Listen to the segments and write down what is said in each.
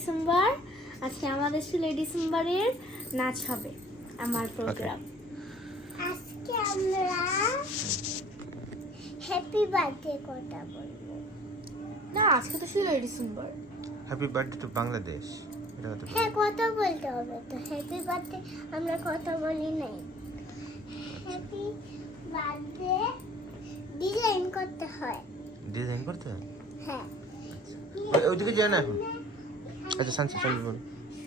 December. আজকে আমাদের 16 ডিসেম্বরের নাচ হবে আমার প্রোগ্রাম। আজকে আমরা হ্যাপি বার্থডে কথা বলবো। না, আজকে তো 16 December. Happy birthday to Bangladesh, এটা হতে পারে। হ্যাঁ, কথা বলতে হবে তো। হ্যাপি বার্থডে আমরা কথা বলি নাই। হ্যাপি বার্থডে ডিজাইন করতে হয়। ডিজাইন করতে হয়? হ্যাঁ, ওইদিকে যায় না এখন। আচ্ছা সানসেট বল।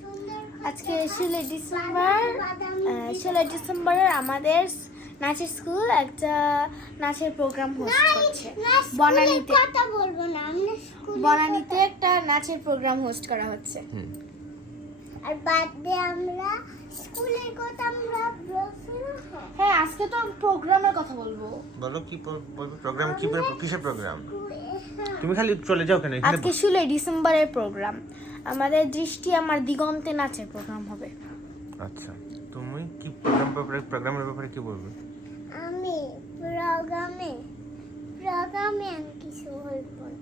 সুন্দর আজকে 16 ডিসেম্বর। 16 ডিসেম্বরের আমাদের নাচের স্কুল একটা নাচের প্রোগ্রাম হোস্ট করছে বনানীতে। কথা বলবো না আমরা স্কুলে। বনানীতে একটা নাচের প্রোগ্রাম হোস্ট করা হচ্ছে। আর বার্থডে আমরা স্কুলের কথা আমরা বলছি না। হ্যাঁ, আজকে তো প্রোগ্রামের কথা বলবো। বলো কি প্রোগ্রাম, কি কিসের প্রোগ্রাম? হ্যাঁ, তুমি খালি চলে যাও কেন এখানে? আজকে 16 ডিসেম্বরের প্রোগ্রাম আমাদের দৃষ্টি আমার দিগন্তে নাচের প্রোগ্রাম হবে। আচ্ছা, তুমি কি প্রোগ্রামের ব্যাপারে কি বলবে? আমি প্রোগ্রামে আমি কিছু বলবো না।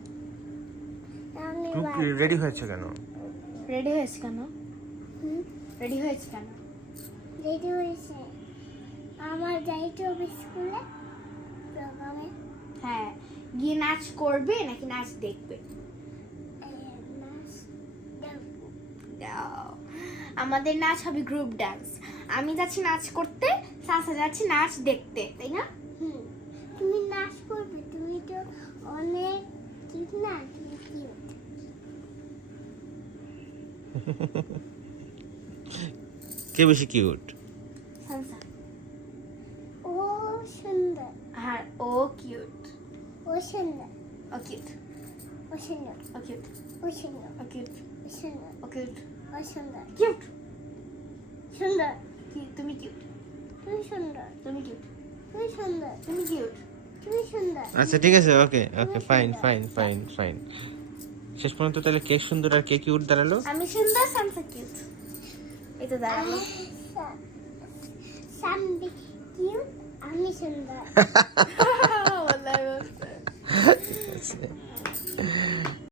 আমি তুমি রেডি হয়েছে কেন? রেডি হয়েছে কেন? রেডি হয়েছে কেন? রেডি হয়েছে আমার যাইতে হবে স্কুলে প্রোগ্রামে। হ্যাঁ, গিয়ে নাচ করবে নাকি নাচ দেখবে? নাচ দেখবো। দাও। আমাদের নাচ হবে গ্রুপ ডান্স। আমি যাচ্ছি নাচ করতে, সাসা যাচ্ছে নাচ দেখতে, তাই না? তুমি নাচ করবে, তুমি তো অনেক কিউট না, তুমি কিউট। কে বেশি কিউট? সানসা। ও সুন্দর, আর ও কিউট। ও সুন্দর, ও কিউট। ও সুন্দর, ও কিউট। ও সুন্দর, ও কিউট। ও সুন্দর, ও কিউট। ও সুন্দর, কিউট। সুন্দর। তুমি কিউট। তুমি সুন্দর, তুমি কিউট। তুমি সুন্দর, তুমি কিউট। তুমি সুন্দর। আচ্ছা ঠিক আছে, ওকে ওকে, ফাইন। শেষ পর্যন্ত তাহলে কে সুন্দর আর কে কিউট দাঁড়ালো? আমি সুন্দর, সানসা কিউট। এই তো দাঁড়ালো। সামবি কিউট, আমি সুন্দর।